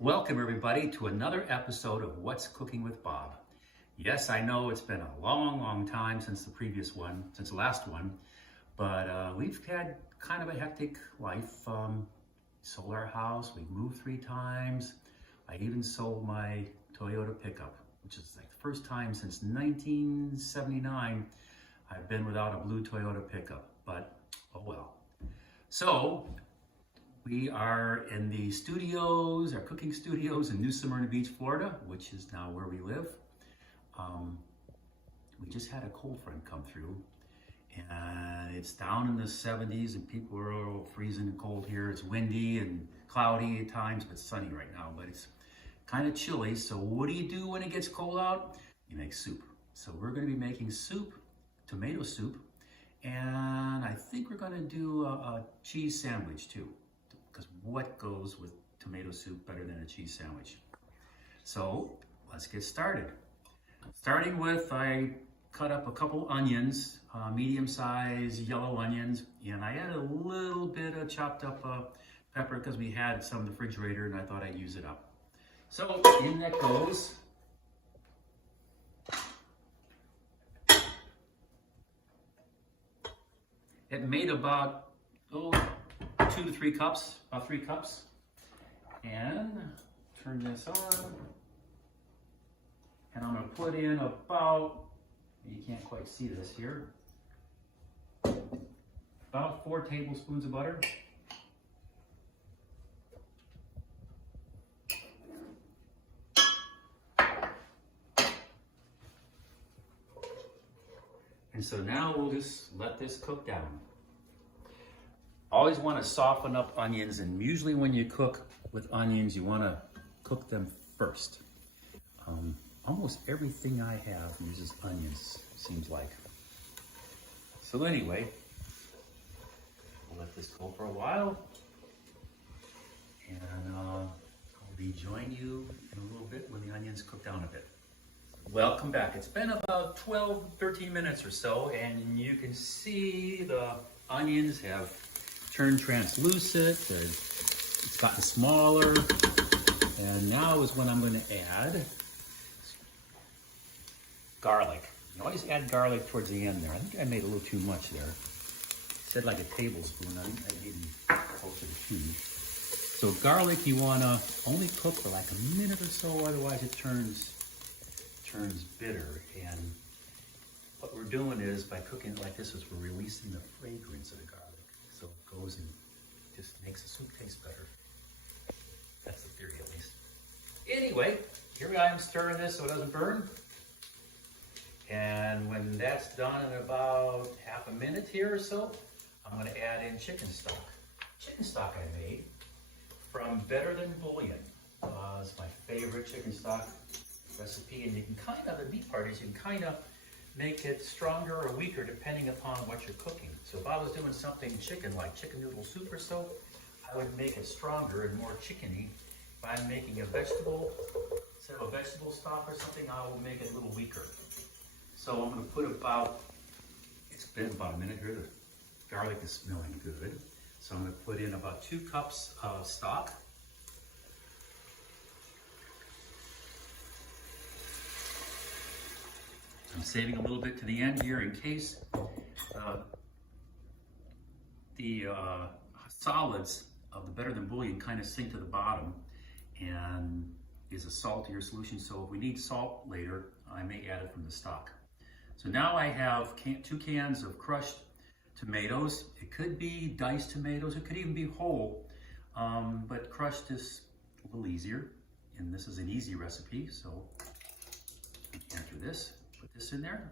Welcome everybody to another episode of What's Cooking with Bob. Yes, I know it's been a long time since the last one, but we've had kind of a hectic life. Sold our house, we moved 3 times. I even sold my Toyota pickup, which is like the first time since 1979 I've been without a blue Toyota pickup, but oh well. So, we are in the studios, our cooking studios in New Smyrna Beach, Florida, which is now where we live. We just had a cold front come through, and it's down in the 70s, and people are all freezing cold here. It's windy and cloudy at times, but sunny right now, but it's kind of chilly. So what do you do when it gets cold out? You make soup. So we're going to be making soup, tomato soup, and I think we're going to do a cheese sandwich too. Because what goes with tomato soup better than a cheese sandwich? So let's get started. Starting with, I cut up a couple onions, medium-sized yellow onions, and I added a little bit of chopped up pepper because we had some in the refrigerator and I thought I'd use it up. So in that goes it made about 2 to 3 cups, about 3 cups. And turn this on. And I'm gonna put in about, you can't quite see this here, about 4 tablespoons of butter. And so now we'll just let this cook down. Always want to soften up onions, and usually when you cook with onions, you want to cook them first. Almost everything I have uses onions, seems like. So anyway, we'll let this go for a while, and I'll rejoin you in a little bit when the onions cook down a bit. Welcome back. It's been about 12, 13 minutes or so, and you can see the onions have turned translucent, it's gotten smaller, and now is when I'm going to add garlic. You always add garlic towards the end there. I think I made a little too much there. It said like a tablespoon, I maybe closer to 2. So garlic you want to only cook for like a minute or so, otherwise it turns bitter. And what we're doing is, by cooking it like this, is we're releasing the fragrance of the garlic. So it goes and just makes the soup taste better. That's the theory, at least. Anyway, here I am stirring this so it doesn't burn. And when that's done in about half a minute here or so, I'm going to add in chicken stock. Chicken stock I made from Better Than Bouillon. It's my favorite chicken stock recipe, and you can kind of, the neat part is you can kind of make it stronger or weaker depending upon what you're cooking. So if I was doing something chicken, like chicken noodle soup or so, I would make it stronger and more chickeny. If I'm making a vegetable, instead of a vegetable stock or something, I will make it a little weaker. So I'm going to put about, it's been about a minute here, the garlic is smelling good. So I'm going to put in about 2 cups of stock. I'm saving a little bit to the end here in case the solids of the Better Than Bouillon kind of sink to the bottom and is a saltier solution. So if we need salt later, I may add it from the stock. So now I have 2 cans of crushed tomatoes. It could be diced tomatoes, it could even be whole, but crushed is a little easier, and this is an easy recipe. So after this, put this in there.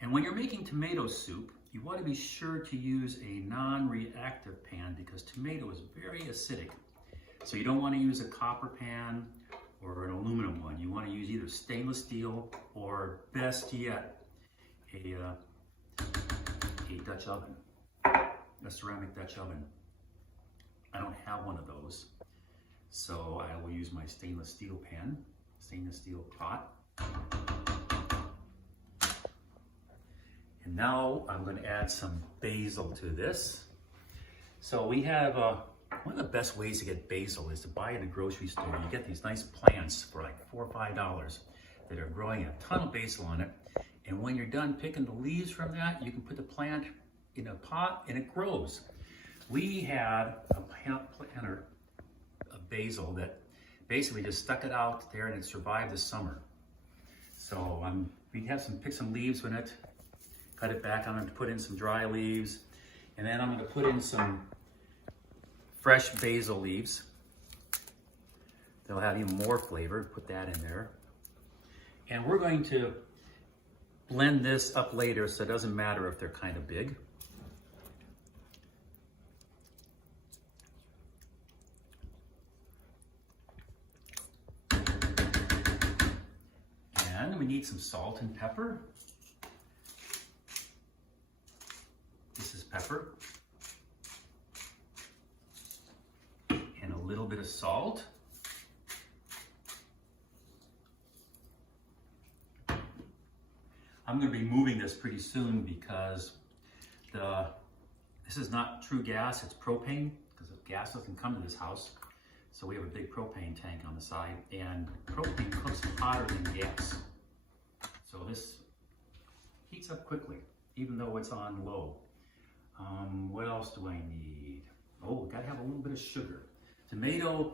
And when you're making tomato soup, you want to be sure to use a non-reactive pan because tomato is very acidic. So you don't want to use a copper pan or an aluminum one. You want to use either stainless steel or, best yet, a Dutch oven, a ceramic Dutch oven. I don't have one of those. So I will use my stainless steel pan, stainless steel pot. And now I'm going to add some basil to this. So we have, one of the best ways to get basil is to buy it in a grocery store. You get these nice plants for like $4 or $5 that are growing a ton of basil on it. And when you're done picking the leaves from that, you can put the plant in a pot and it grows. We had a planter of basil that basically just stuck it out there and it survived the summer. So we have pick some leaves in it, cut it back. I'm going to put in some dry leaves, and then I'm going to put in some fresh basil leaves. They'll have even more flavor. Put that in there. And we're going to blend this up later, so it doesn't matter if they're kind of big. And we need some salt and pepper. This is pepper. And a little bit of salt. I'm going to be moving this pretty soon because this is not true gas, it's propane, because the gas doesn't come to this house. So we have a big propane tank on the side, and propane cooks hotter than gas. So this heats up quickly, even though it's on low. What else do I need? Oh, gotta have a little bit of sugar. Tomato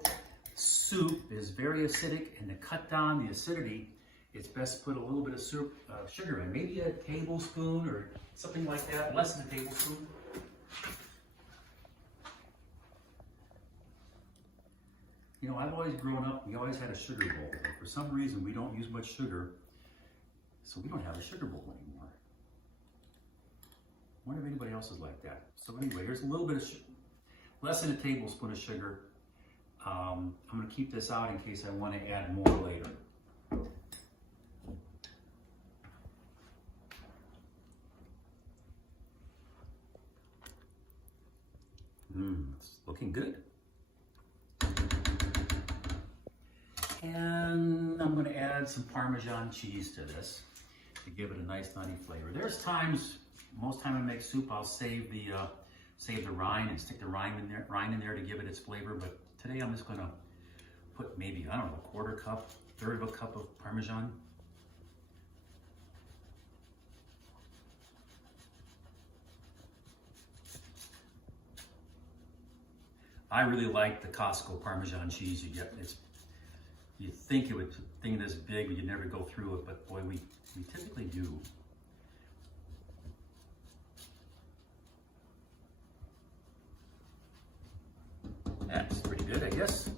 soup is very acidic, and to cut down the acidity, it's best to put a little bit of sugar in, maybe a tablespoon or something like that, less than a tablespoon. You know, I've always grown up, we always had a sugar bowl. But for some reason, we don't use much sugar, so we don't have a sugar bowl anymore. I wonder if anybody else is like that. So anyway, here's a little bit of sugar, less than a tablespoon of sugar. I'm gonna keep this out in case I wanna add more later. It's looking good. And I'm going to add some Parmesan cheese to this to give it a nice nutty flavor. There's times, most time I make soup, I'll save the rind and stick the rind in there to give it its flavor. But today I'm just going to put maybe, I don't know, a quarter cup, third of a cup of Parmesan. I really like the Costco Parmesan cheese you get. You think it would thing this big, but you never go through it, but boy, we typically do. That's pretty good, I guess.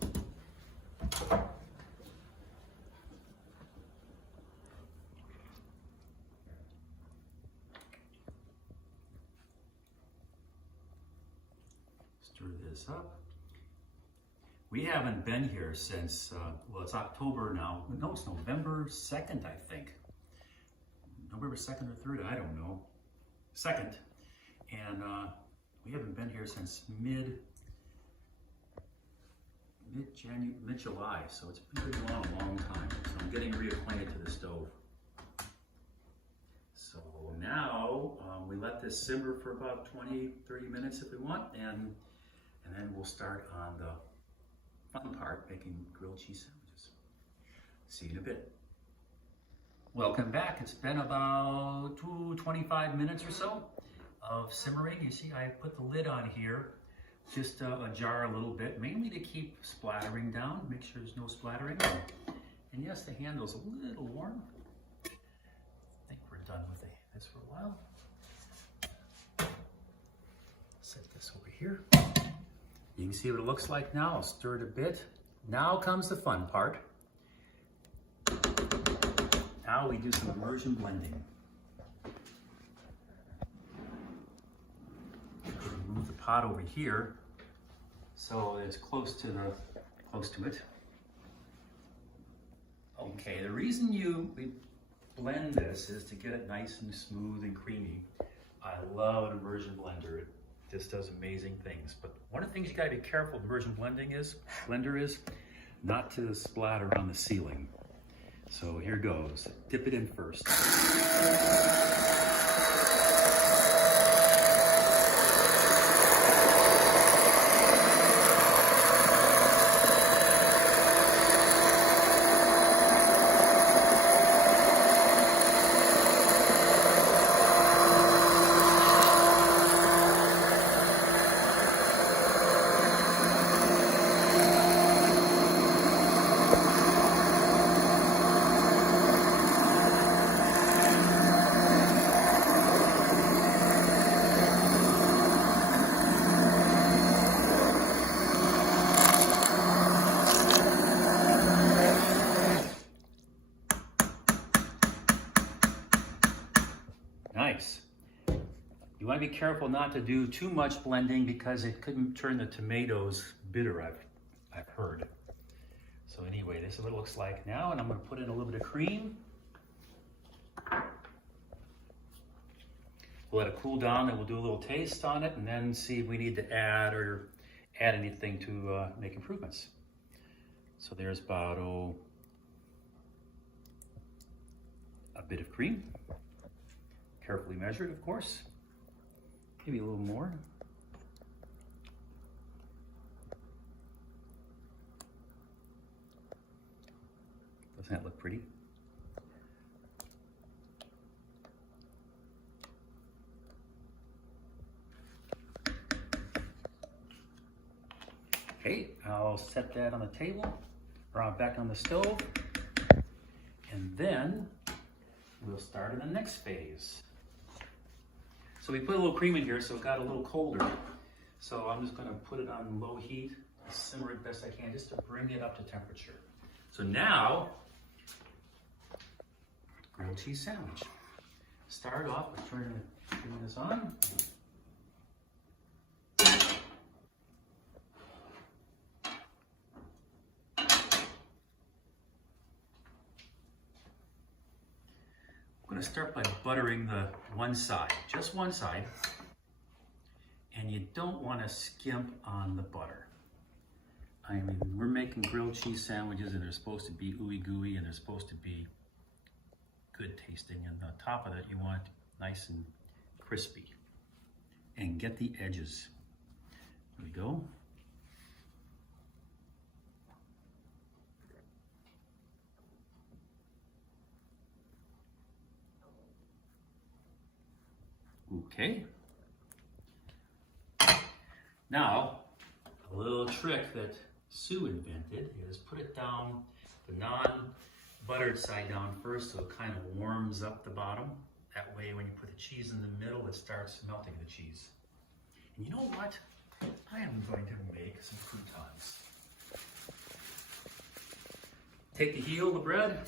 Stir this up. We haven't been here since, well, it's October now. No, it's November 2nd, I think. November 2nd or 3rd, I don't know. 2nd. And we haven't been here since mid-July, so it's been going on a long time. So I'm getting reacquainted to the stove. So now we let this simmer for about 20-30 minutes if we want, and then we'll start on the fun part, making grilled cheese sandwiches. See you in a bit. Welcome back. It's been about 25 minutes or so of simmering. You see, I put the lid on here, just ajar a little bit, mainly to keep splattering down, make sure there's no splattering. And yes, the handle's a little warm. I think we're done with this for a while. Set this over here. You can see what it looks like now. I'll stir it a bit. Now comes the fun part. Now we do some immersion blending. Move the pot over here so it's close to it. Okay, the reason we blend this is to get it nice and smooth and creamy. I love an immersion blender. It just does amazing things. But one of the things you gotta be careful with immersion blender is not to splatter on the ceiling. So here goes. Dip it in first. Nice. You want to be careful not to do too much blending because it could turn the tomatoes bitter, I've heard. So anyway, this is what it looks like now, and I'm going to put in a little bit of cream. We'll let it cool down and we'll do a little taste on it and then see if we need to add anything to make improvements. So there's about a bit of cream. Carefully measured, of course. Maybe a little more. Doesn't that look pretty? Okay, I'll set that on the table, or back on the stove, and then we'll start in the next phase. So we put a little cream in here, so it got a little colder. So I'm just gonna put it on low heat, simmer it best I can, just to bring it up to temperature. So now, grilled cheese sandwich. Start off with turning this on. I'm going to start by buttering the one side, just one side, and you don't want to skimp on the butter. I mean, we're making grilled cheese sandwiches and they're supposed to be ooey gooey and they're supposed to be good tasting, and on top of that you want it nice and crispy. And get the edges. There we go. Okay. Now, a little trick that Sue invented is put it down, the non-buttered side down first, so it kind of warms up the bottom. That way, when you put the cheese in the middle, it starts melting the cheese. And you know what? I am going to make some croutons. Take the heel of the bread,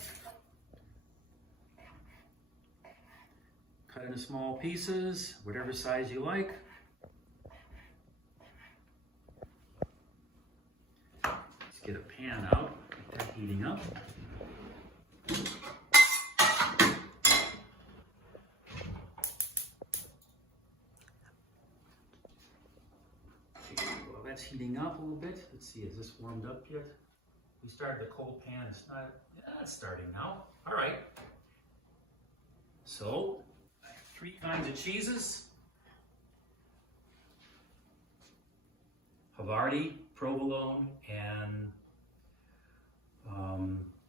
cut into small pieces, whatever size you like. Let's get a pan out, get that heating up. Okay, well, that's heating up a little bit. Let's see, is this warmed up yet? We started the cold pan, it's not, yeah, it's starting now. All right. So, 3 kinds of cheeses. Havarti, provolone, and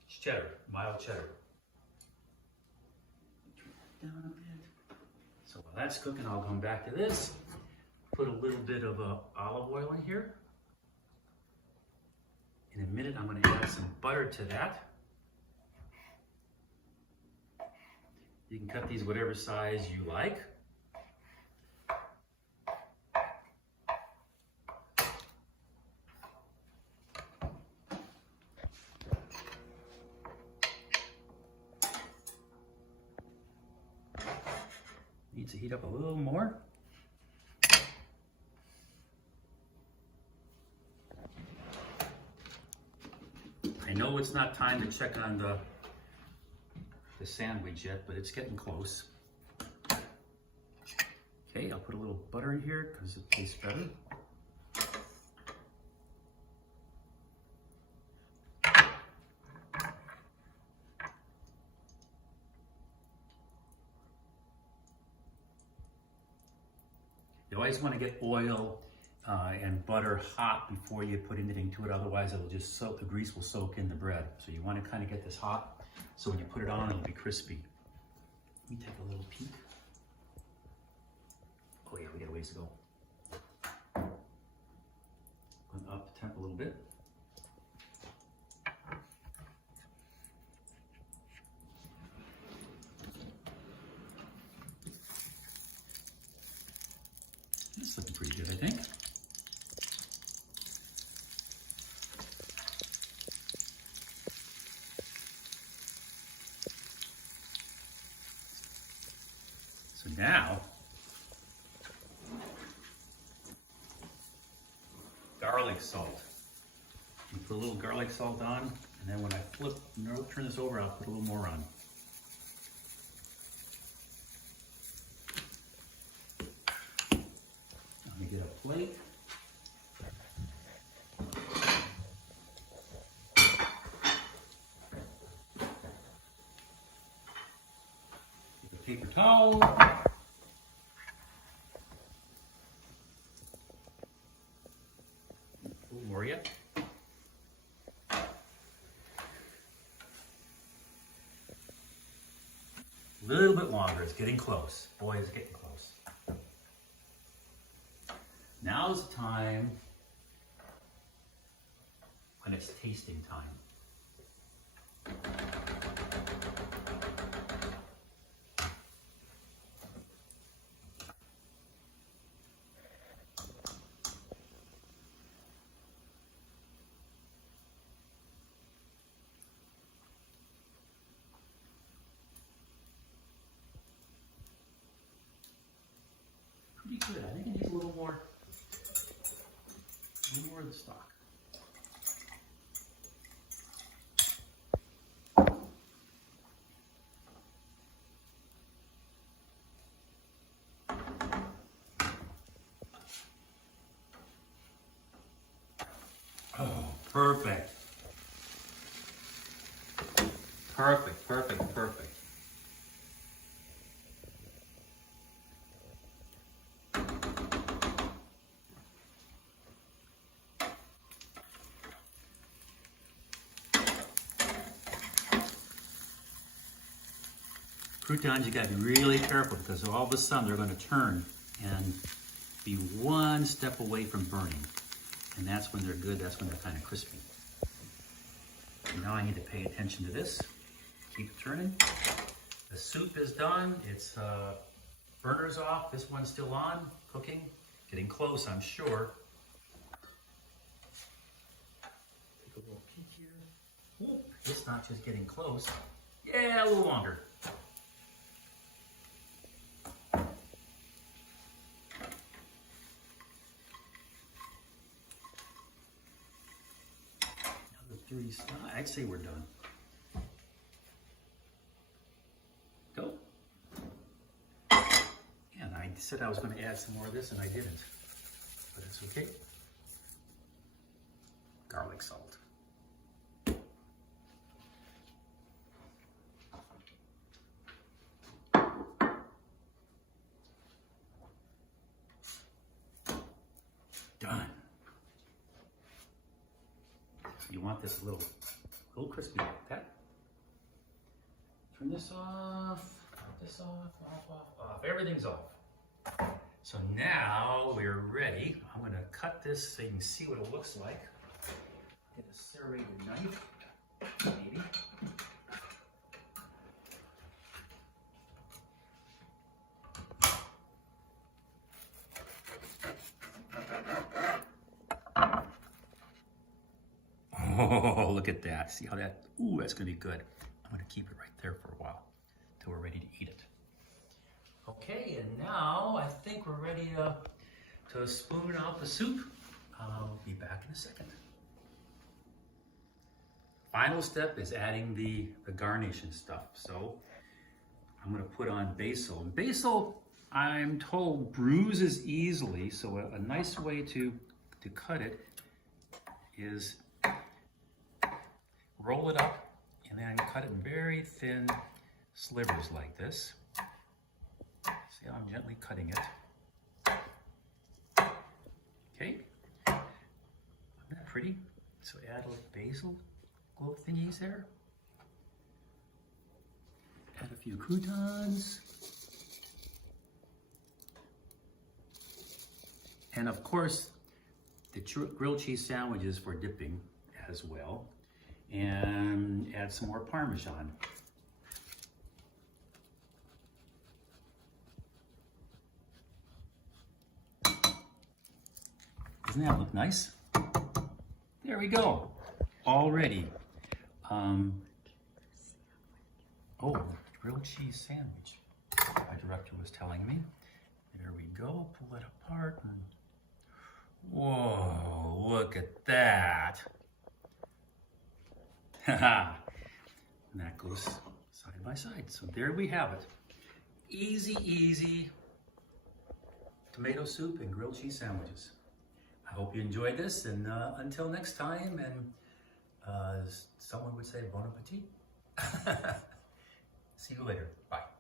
cheddar, mild cheddar. Turn that down a bit. So while that's cooking, I'll come back to this. Put a little bit of olive oil in here. In a minute, I'm going to add some butter to that. You can cut these whatever size you like. Needs to heat up a little more. I know it's not time to check on the sandwich yet, but it's getting close. Okay, I'll put a little butter in here because it tastes better. You always want to get oil and butter hot before you put anything to it, otherwise it'll just soak, the grease will soak in the bread. So you want to kind of get this hot, so when you put it on, it'll be crispy. Let me take a little peek. Oh yeah, we got a ways to go. Going up the temp a little bit. This is looking pretty good, I think. So now, garlic salt. You put a little garlic salt on, and then when I turn this over, I'll put a little more on. Let me get a plate. Get a paper towel. More yet. A little bit longer, it's getting close. Boy, it's getting close. Now's the time when it's tasting time. Pretty good. I think it needs a little more of the stock. Oh, perfect. Perfect, perfect, perfect. Croutons, you gotta be really careful because all of a sudden they're gonna turn and be one step away from burning. And that's when they're good, that's when they're kind of crispy. And now I need to pay attention to this. Keep it turning. The soup is done, it's burners off, this one's still on, cooking. Getting close, I'm sure. Take a little peek here. Ooh, it's not just getting close. Yeah, a little longer. I'd say we're done. Go. And I said I was going to add some more of this and I didn't, but it's okay. Garlic salt. Done. You want this a little crispy like that. Turn this off, off. Everything's off. So now we're ready. I'm gonna cut this so you can see what it looks like. Get a serrated knife, maybe. Oh, look at that. See how that, ooh, that's gonna be good. I'm gonna keep it right there for a while till we're ready to eat it. Okay, and now I think we're ready to spoon out the soup. I'll be back in a second. Final step is adding the garnish and stuff. So I'm gonna put on basil. And basil, I'm told, bruises easily, so a nice way to cut it is roll it up and then cut it in very thin slivers like this. See how I'm gently cutting it? Okay, isn't that pretty? So add a little basil glow thingies there. Add a few croutons. And of course, the grilled cheese sandwiches for dipping as well. And add some more Parmesan. Doesn't that look nice? There we go, all ready. Oh, grilled cheese sandwich, my director was telling me. There we go, pull it apart. And whoa, look at that. Haha, and that goes side by side. So there we have it. Easy, easy tomato soup and grilled cheese sandwiches. I hope you enjoyed this, and until next time, and someone would say bon appetit. See you later. Bye.